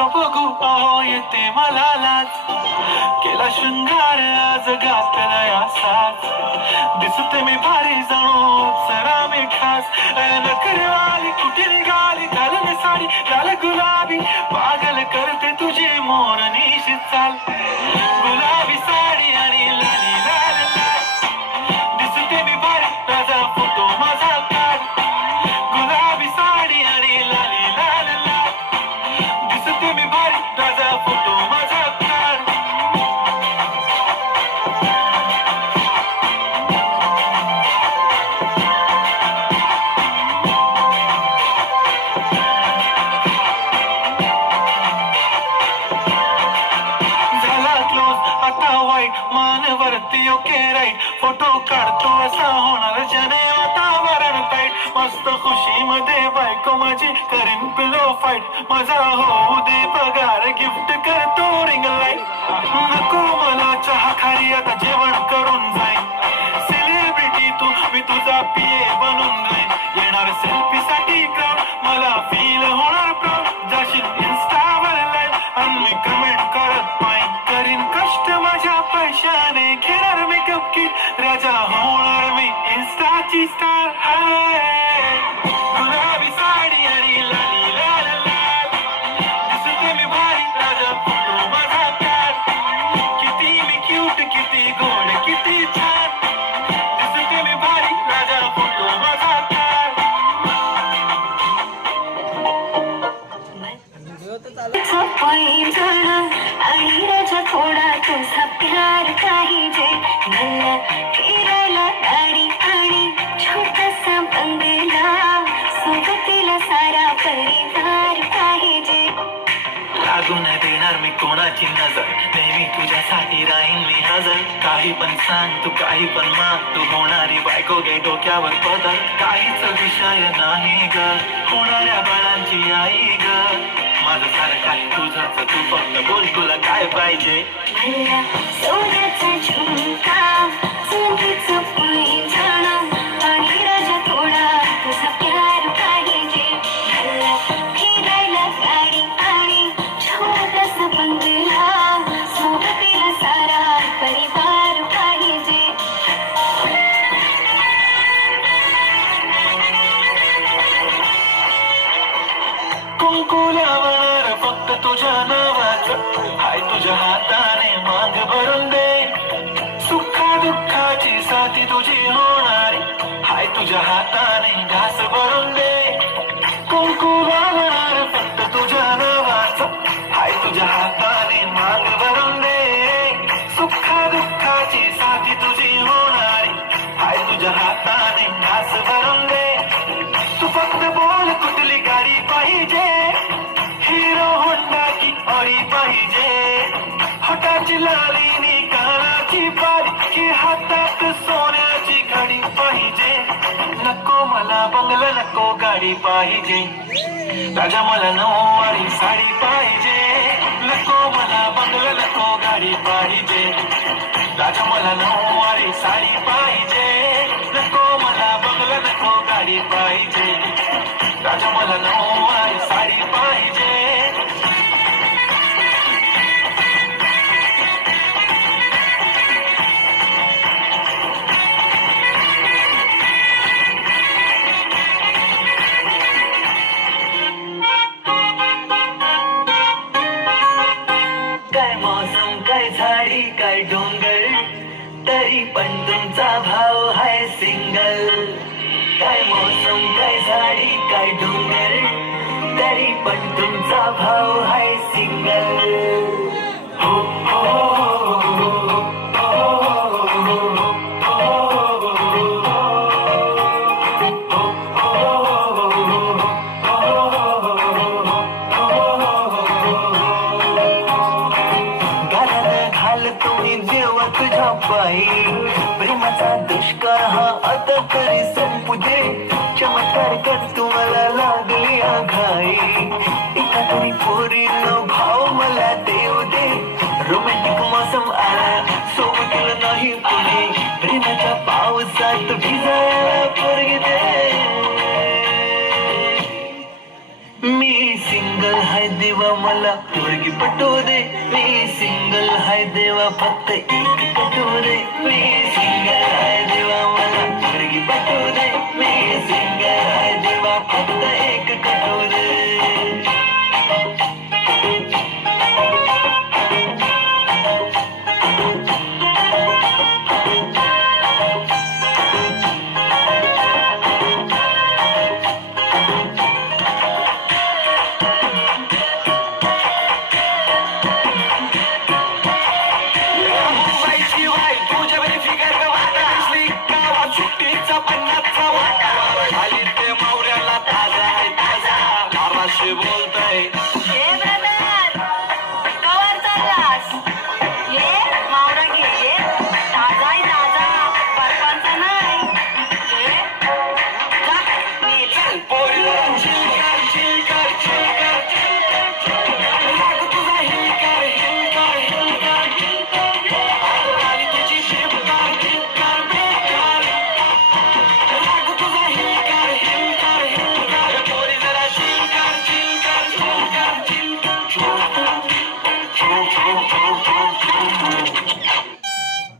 नको बघू? अहो येते मला लाज. केला शृंगार आज घातला असाच दिसते मी भारी जाऊ सरा मी खास. नकरवाली कुठे निघाली घालून साडी लाल गुलाबी. पागल करते तुझी मोर काढतो असा होणार ज्याने वातावरण टाईट मस्त खुशी मध्ये बायको माझी करीन पिलो फाईट माझा होऊ दे पगार गिफ्ट करतो रिंग लाइट नको मला चहा खारी आता जेवण करून जाईन. सेलिब्रिटी तू मी तुझा पिये बनून I'm won't let me start. लागून देणार मी कोणाची नजर? नेहमी तुझ्यासाठी राहीन मी हजर. काही पण सांग तू काही पण माग. तू होणारी बायको गे डोक्यावर बदल काहीच विषय नाही ग. होणाऱ्या बाळांची आई ग. माझं सारं काही तुझं तू फक्त बोल तुला काय पाहिजे? तुझ्या हाताने माग भरून दे. सुखा दुःखाची साथी तुझी होणारी. हाय तुझ्या हाताने घास भरून दे. मला नको गाडी पाहिजे. राजा मला नऊवारी साडी पाहिजे. सिंगल काय मौसम काय झाडी काय डोंगर तरी पण तुमचा भाव हाय सिंगल हो हो हो, माझा दुष्काळ हा आता तरी संपू दे. चमत्कार कर तुम्हाला लागली आघाई. एका तरी पोरीनं भाव मला देऊ दे. रोमॅन्टिक मौसम आला सोबतीला नाही पुढे प्रेमाच्या पावसात भिजायला पोरगी दे. मी सिंगल हाय देवा मला पोरगी पटू दे. मी सिंगल हाय देवा फक्त एक पटू दे. मी she was bait.